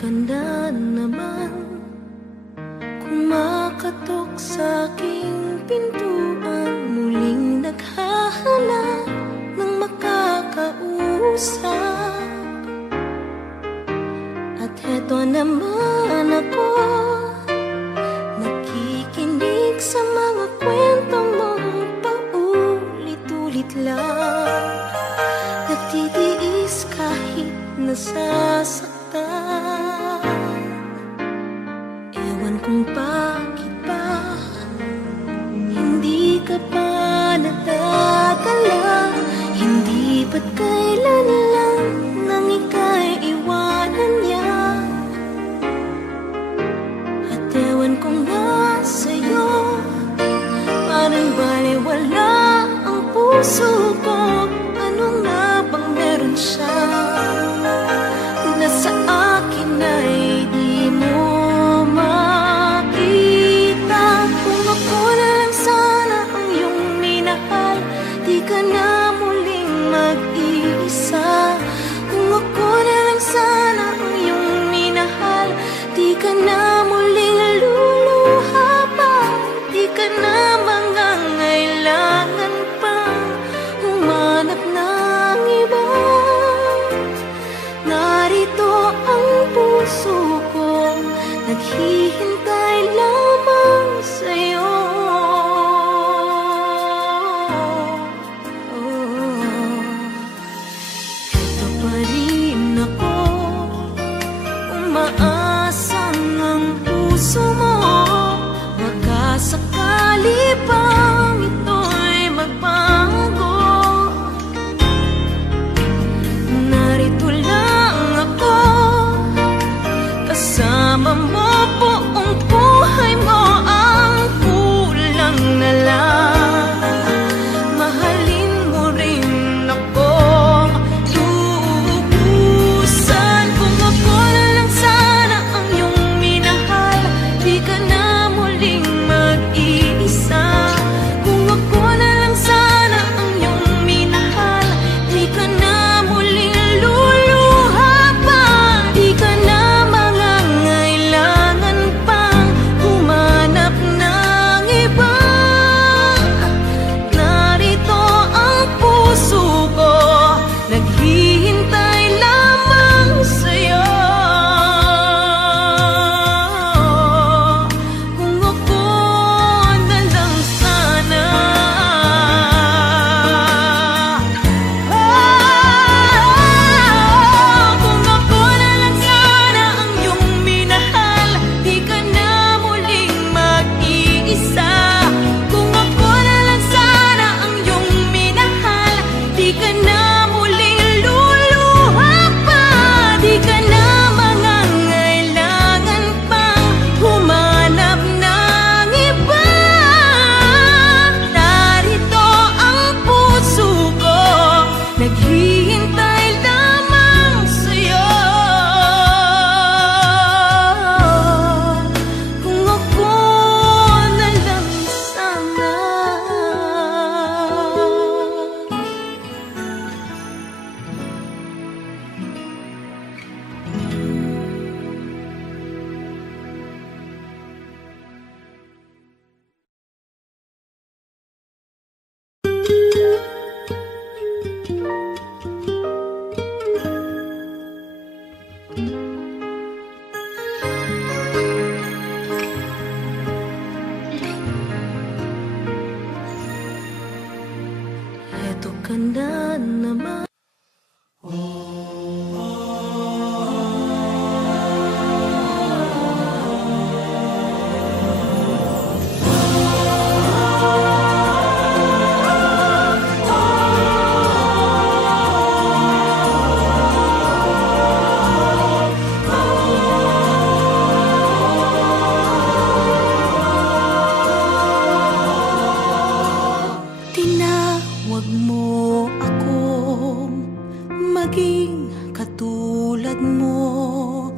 ka na naman, kumakatok sa aking pintuan, muling naghahanap ng makakausap. At heto naman ako, nakikinig sa mga kwentong mong paulit-ulit lang. Nagtitiis kahit nasasaktan. Ewan kung bakit ba hindi ka pa nadadala. Hindi ba't kailan lang nang ika'y iwanan niya. At ewan kung nga sa'yo, parang baliwala ang puso ko. Ano nga bang meron siya na sa akin ay di mo makita? Kung ako na lang sana ang iyong minahal, di ka na muling mag-iisa. Kung ako na lang sana ang iyong minahal, di ka na muling luluha pa. Di ka na mangangailangan pa humanap ng iba. Narito ang puso ko, naghihintay lamang sa'yo. Ito pa rin ako, umaasang ang puso mo. Baka sakali pang ito'y magbago. Narito lang ako, kasama mo buong buhay mo. Ang kulang na lang, mahalin mo rin ako lubusan. Kung ako na lang sana ang iyong minahal, di ka na muling mag-iisa. Kung ako na lang sana ang iyong minahal, di ka na muling luluha pa. Di ka na mangangailangan pang humanap ng iba. Narito ang puso ko, naghihintay lamang sa'yo. Kung ako na lang sana, kung ako na lang sana ang iyong minahal, di ka na muling mag-iisa. Kung ako na lang sana ang iyong minahal, di ka na muling luluha pa. Di ka na mangangailangan pang humanap ng iba. Narito ang puso ko, naghihintay lamang sa'yo. Kung ako na lang sana. Eto ka na naman. Tinawag mo akong maging katulad mo.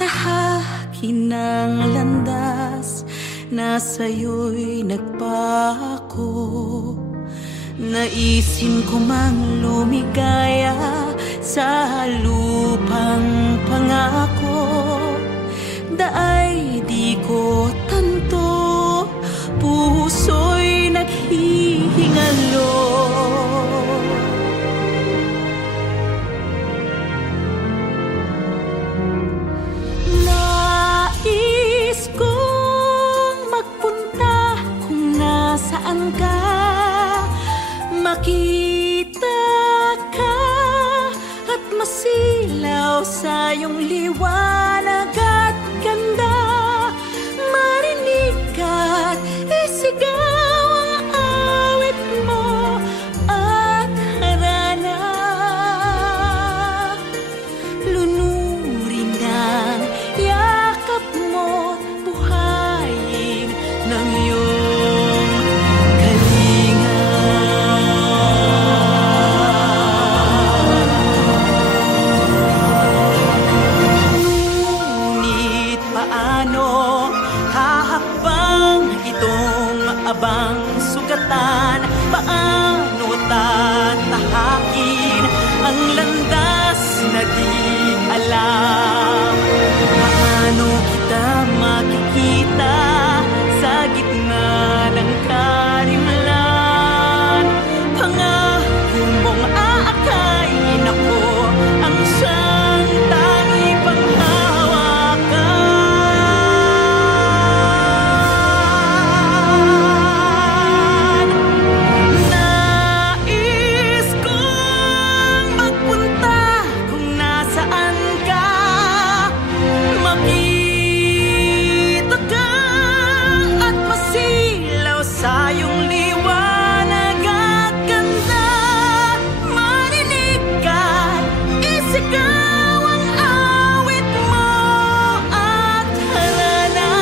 Tahakin ng landas na sa'yo'y nagpako. Naisin ko mang lumigaya sa lupang pangako. masilaw sa iyong liwanag at ganda. Marinig ka't isigaw ang awit mo at harana. Lunurin ang yakap mo't buhayin ng iyong kalinga. Ngunit paano hahakbang itong abang sugatan? Paano tatahakin ang landas na di alam? Paano kita makikita sa gitna ng karimlan? Pangako mong aakayin ako ang siyang tangi panghawakan. Nais kong magpunta kung nasaan ka, makita ka at masilaw sa iyong liwanag at ganda. Marinig ka, isigaw ang awit mo at harana.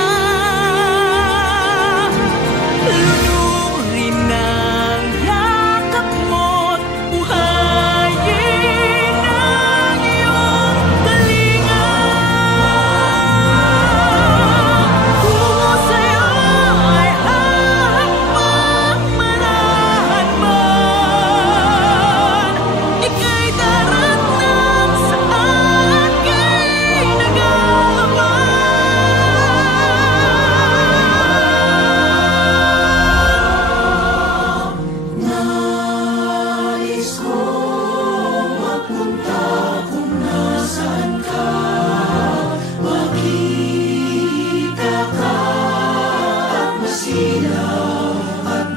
Lunurin ang yakap mo't buhayin ang iyong kalinga. Tungo sa'yo ay hahakbang manahan man. Ika'y daratnan sa aking nag-aabang. Nais kong magpunta kung nasaan ka, makita ka at masilaw at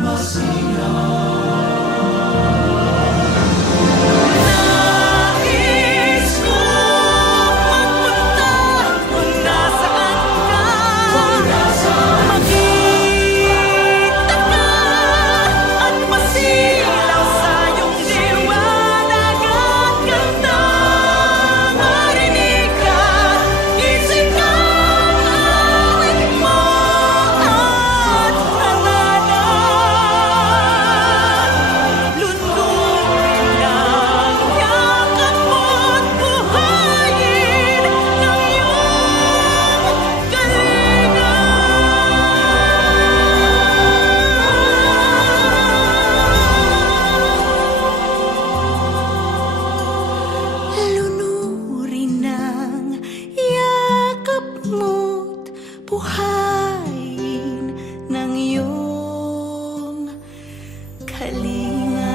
Nais kong magpunta kung nasaan ka, makita ka at masilaw sa iyong liwanag at ganda. Marinig ka, isigaw ang awit mo at harana. Lunurin ang yakap mo't buhayin ng iyong kalinga. Lunurin ang yakap mo't buhayin ng iyong kalinga.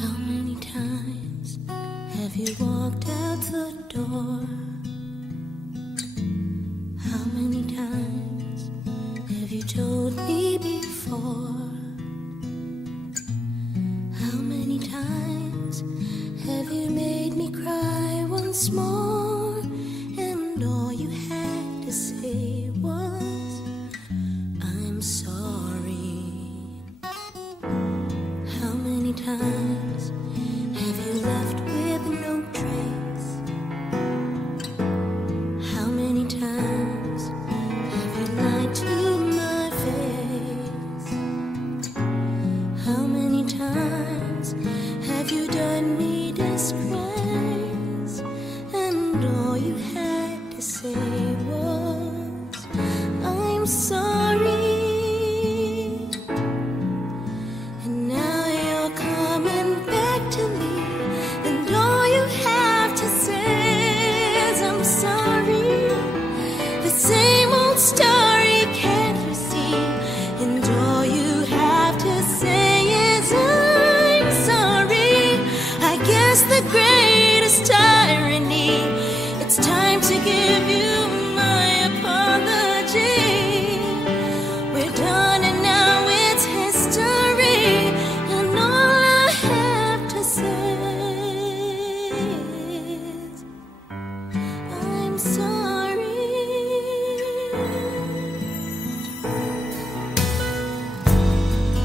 How many times have you walked out the door? How many times have you told me before? How many times have you made me cry once more? And all you had to say was, I'm sorry. How many times have you left with no trace? How many times have you lied to my face? How many times have you done me disgrace? And all you had to say was, I'm sorry. And now greatest tyranny. It's time to give you my apology. We're done and now it's history, and all I have to say is I'm sorry.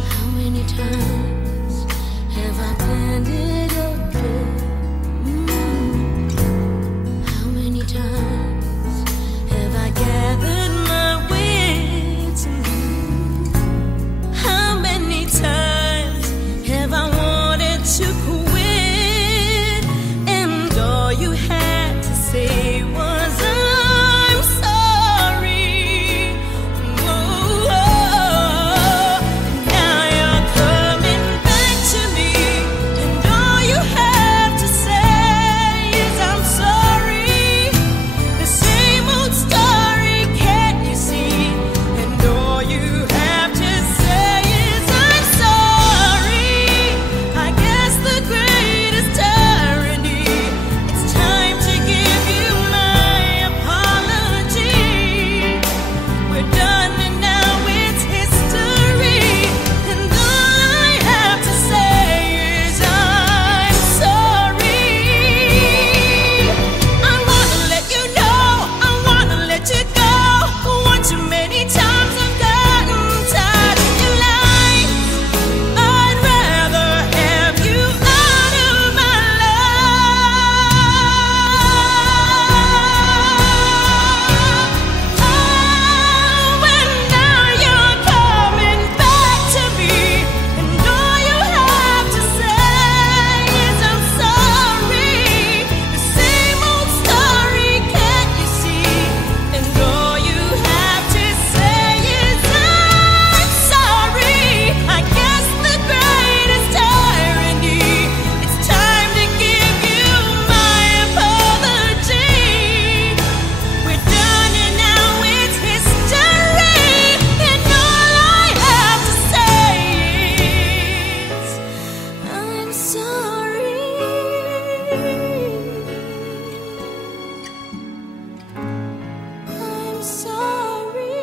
How many times have I planned it again? How many times have I gathered my wits? How many times have I wanted to quit? And all you had to say was I'm sorry. Oh, now you're coming back to me, and all you have to say is I'm sorry. The same old story, can't you see? And all you have to say is I'm sorry. I guess the greatest tyranny. It's time to give you my apology. We're done and now it's history, and all I have to say is I'm sorry. I wanna let you know, I wanna let you go. One too many times I've gotten tired of your lies. I'd rather have you out of my life. Oh, and now you're coming back to me, and all you have to say is I'm sorry. The same old story, can't you see? And all you have to say is I'm sorry. I guess the greatest tyranny. It's time to give you my apology. We're done and now it's history, and all I have to say is I'm sorry. I'm sorry.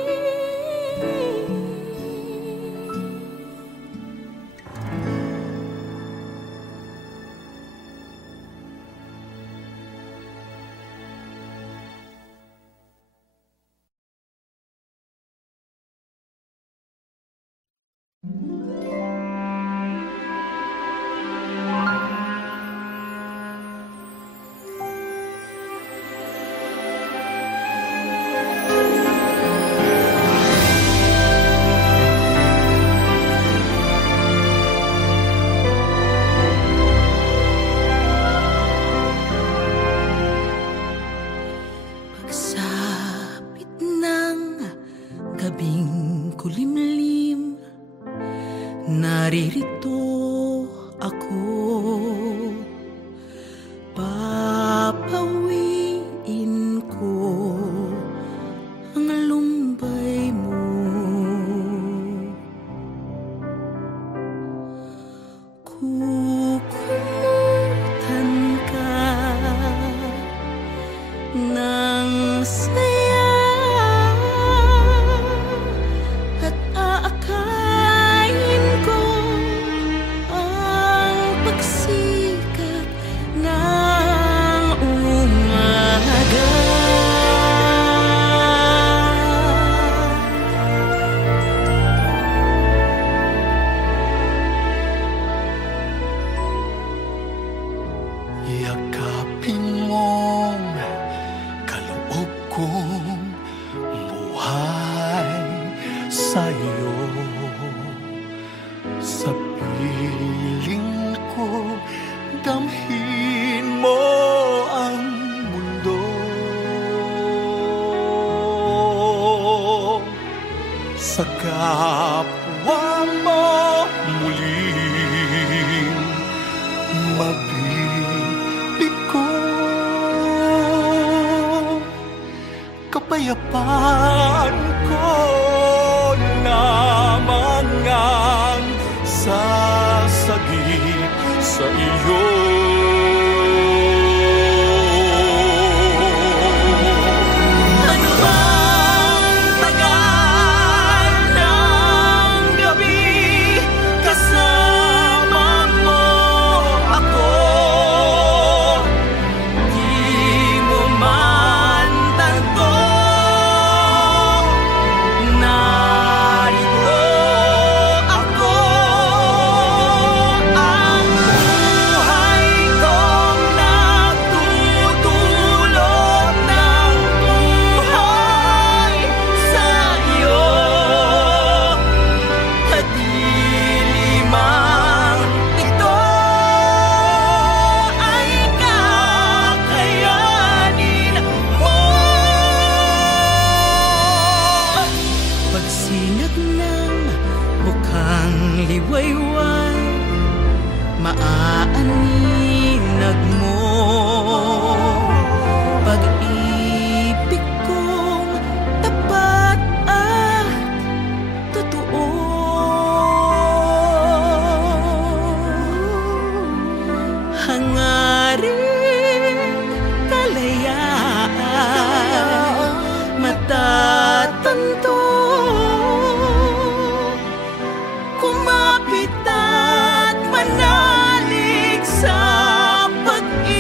Pagsapit ng gabing kulimlim, naririto ako. Papawiin ko ang lumbay mo. Kukumutan ka ng saya, at aakayin ko ang pagsikat ng umaga. Yakapin mong kaloob kong buhay sa'yo. Sa piling ko, damhin mo ang mundo. Sa kapwa mo muling mabibig ko. Kapayapaan ko lamang ang sasagip sa iyo. pagmamahal mo. Pag-ibig kong tapat at totoo. Hangaring kalayaan matatanto. Kumapit at manalig sa pag-ibig.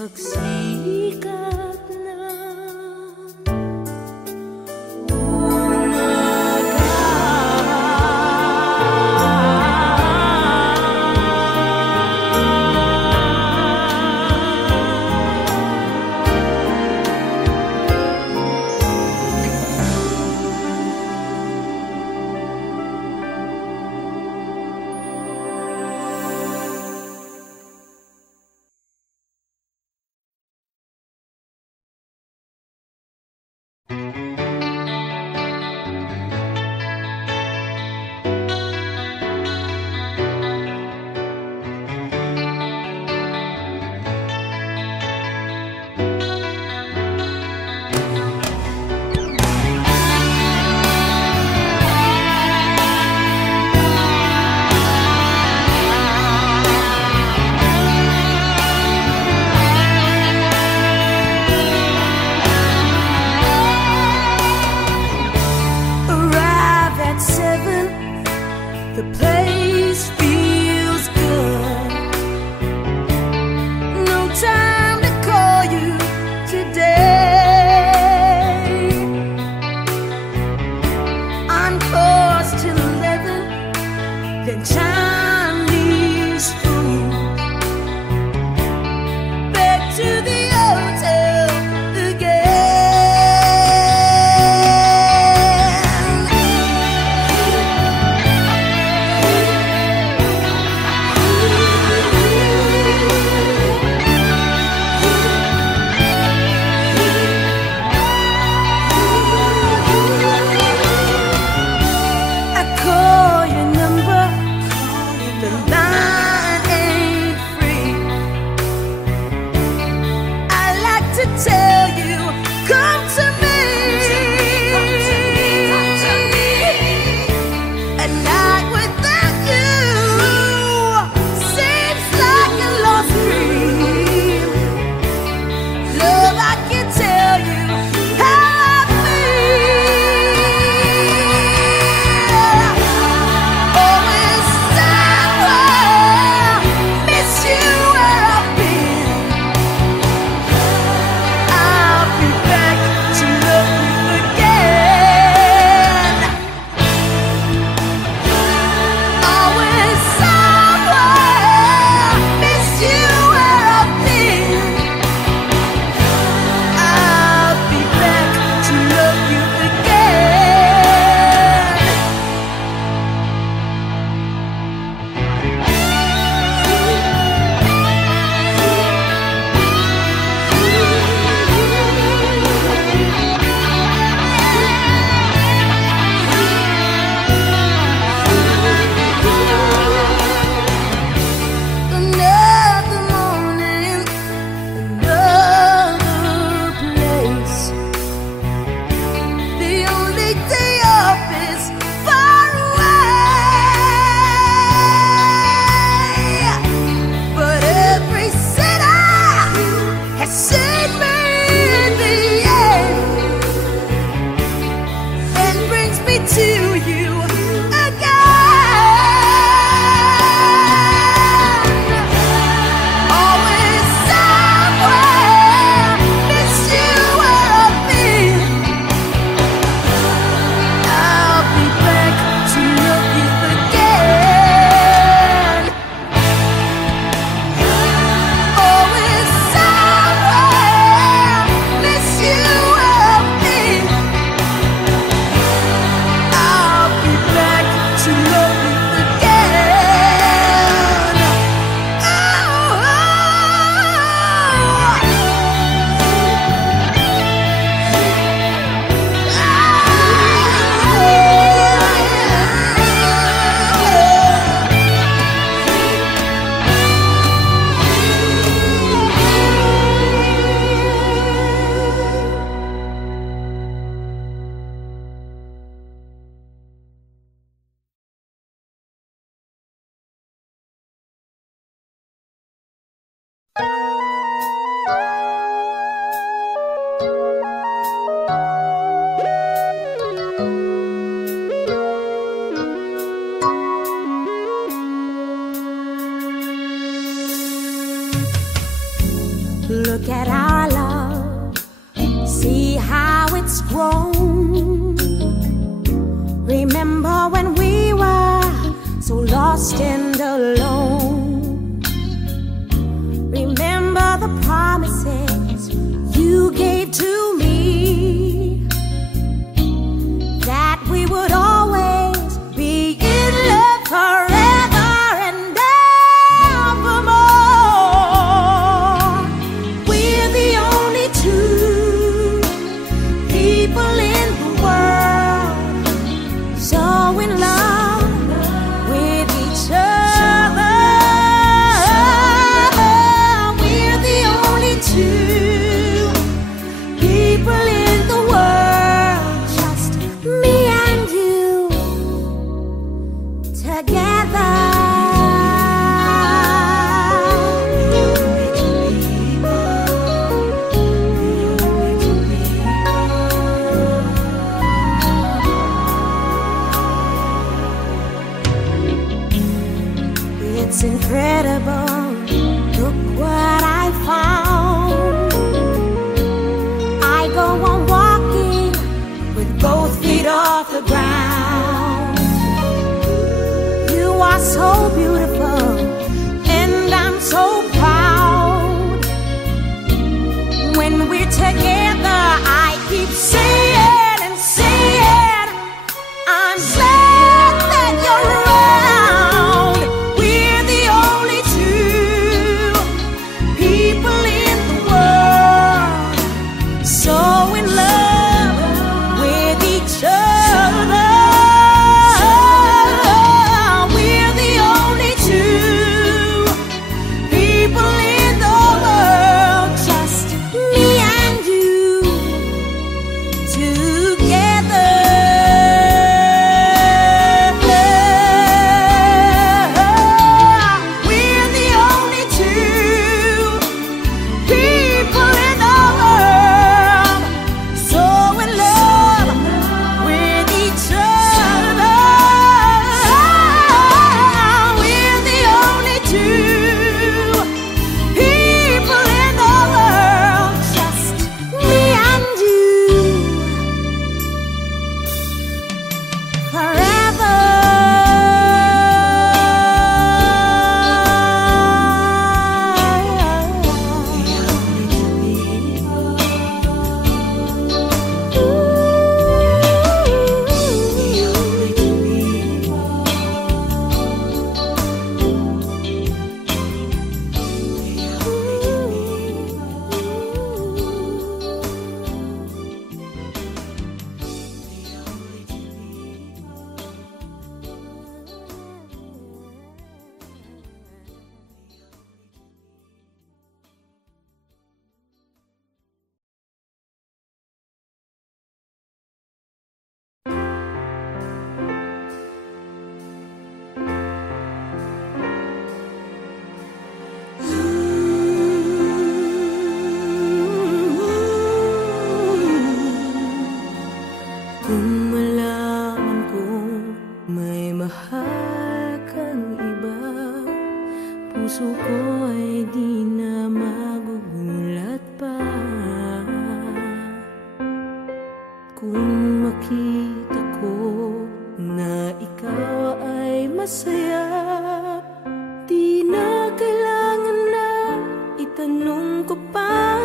pagsikat ng the place feels good. No time to call you today. On course till 11, then Chinese food. Back to the hotel again. Look at our love, see how it's grown. Remember when we were so lost and alone. Remember the promises you gave to me, that we would always be in love forever and evermore. We're the only two people in the world so in love with each other. We're the only two people in the world, just me and you together. It's incredible, look what I found. I go on walking with both feet off the ground. You are so beautiful and I'm so proud. When we're together I keep saying and saying, I'm glad that you're around. We're the only two people in the world so in love with each other. We're the only two people in the world, just me and you together. We're the only two people in the world so in love with each other. We're the only two people in the world, just me and you forever. Kung malaman kong may mahal kang iba, puso ko ay di na magugulat pa. Kung makita ko na ikaw ay masaya, di na kailangan na itanong ko pa.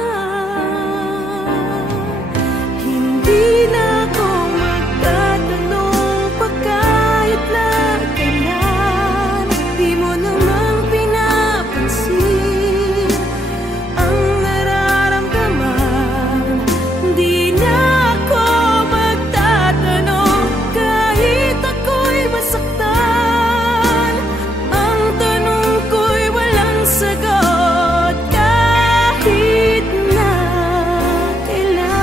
Hindi na ako magtatanong pa kahit na kailan. Di mo namang pinapansin ang nararamdaman. Di na ako magtatanong kahit ako'y masaktan. Ang tanong ko'y walang sagot kahit na kailan.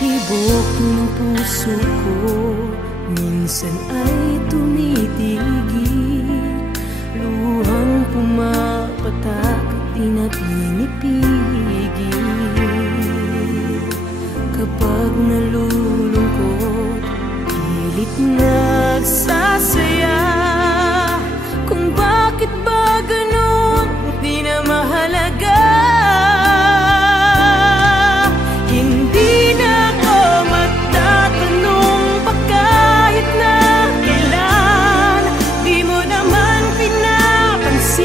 Tibok ng puso ko minsan ay tumitigil, luhang pumapatak at di na pinipigil. kapag nalulungkot, pilit nagsasaya. Kung bakit ba ganun, di na mahalaga. Hindi na ako magtatanong pa kahit na kailan. Di mo naman pinapansin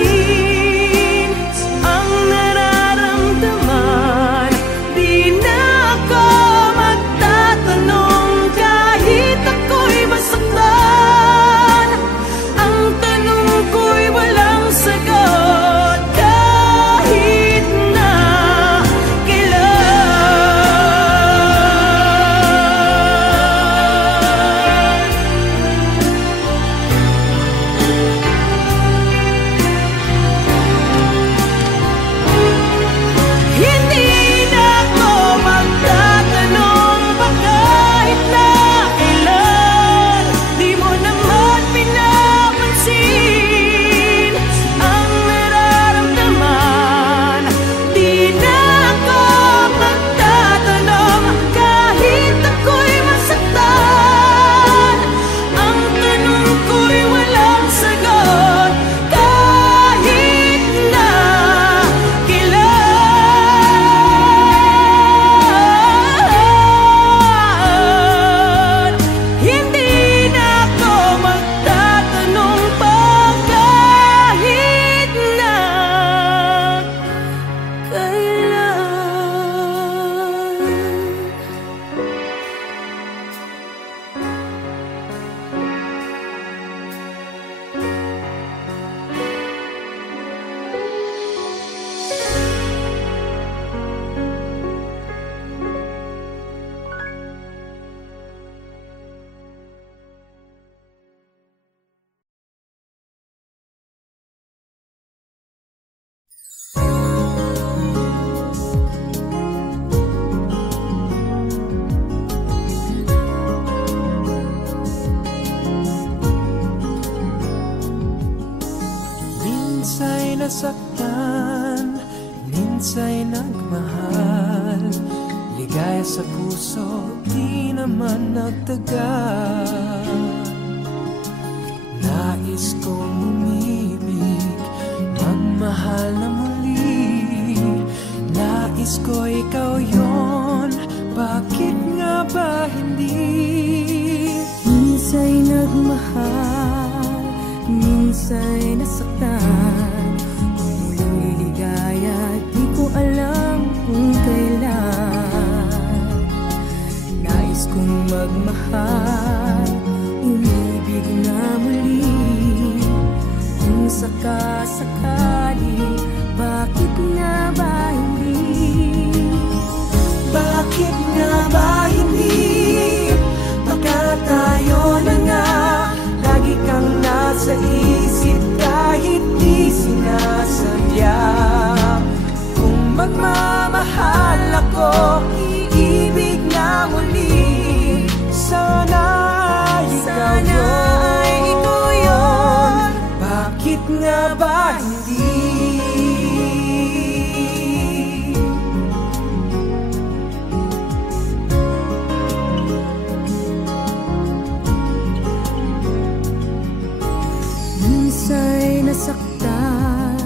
ang nararamdaman. Di na ako magtatanong kahit ako'y masaktan. Ang tanong ko'y walang sagot kahit na hindi na ako magtatanong pa kahit na kailan. Di mo naman pinapansin ang nararamdaman. Di na ako magtatanong kahit ako'y masaktan. Ang tanong ko'y walang sagot kahit na kailan. Hindi na ako magtatanong pa kahit na kailan. Minsa'y nasaktan, minsa'y nagmahal. Ligaya sa puso, di naman nagtagal. Nais kong umibig, magmahal na muli. Nais ko ikaw yon, bakit nga ba hindi? Minsa'y nagmahal, minsa'y nasaktan. Kung muling liligaya, di ko alam kung kailan. Nais kong magmahal, umibig na muli. Kung sakasakali, bakit nga ba hindi? Bakit nga ba hindi? Baka tayo na nga, lagi kang nasa isip kahit di sinasadya. Kung magmamahal ako, iibig na muli. Sana ikaw yun, bakit nga ba hindi? Minsa'y nasaktan,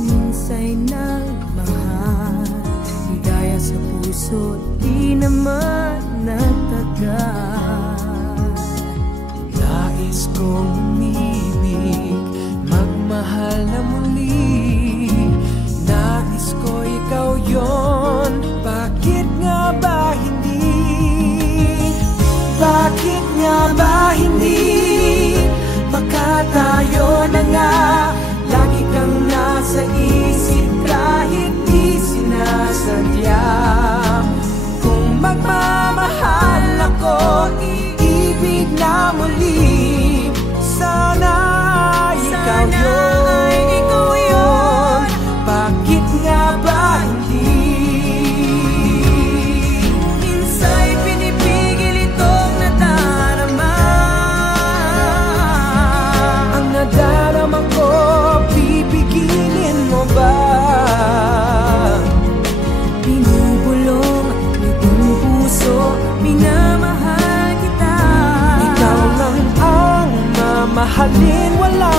minsa'y nagmahal. Ligaya sa puso, di naman nagtagal. Nais kong umibig, magmahal na muli. Nais ko ikaw yon, bakit nga ba hindi? Bakit nga ba hindi? Baka tayo na nga, lagi kang nasa isip kahit di sinasadya. Kung magmamahal ako, iibig na muli. Sana ikaw yun, bakit nga ba hindi? Mahalin wala